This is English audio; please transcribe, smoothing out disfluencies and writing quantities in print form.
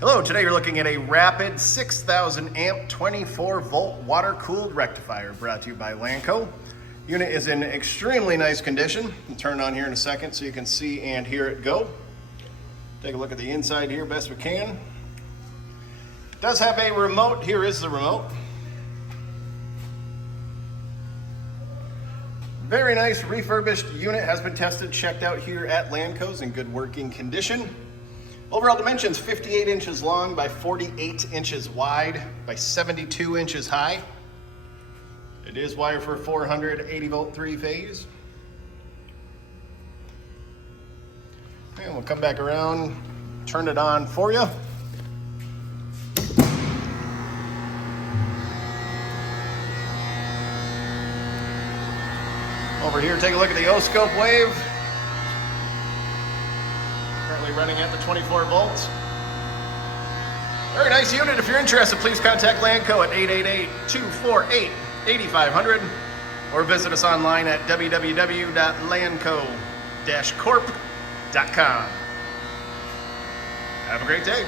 Hello, today you're looking at a rapid 6,000 amp 24 volt water cooled rectifier brought to you by Lanco. Unit is in extremely nice condition. I'll turn it on here in a second so you can see and hear it go. Take a look at the inside here best we can. It does have a remote. Here is the remote. Very nice refurbished unit, has been tested, checked out here at Lanco's in good working condition. Overall dimensions 58 inches long by 48 inches wide by 72 inches high. It is wired for 480 volt 3-phase. And we'll come back around, turn it on for you. Over here, take a look at the O-scope wave. Currently running at the 24 volts. Very nice unit. If you're interested, please contact Lanco at 888-248-8500 or visit us online at www.lanco-corp.com. Have a great day.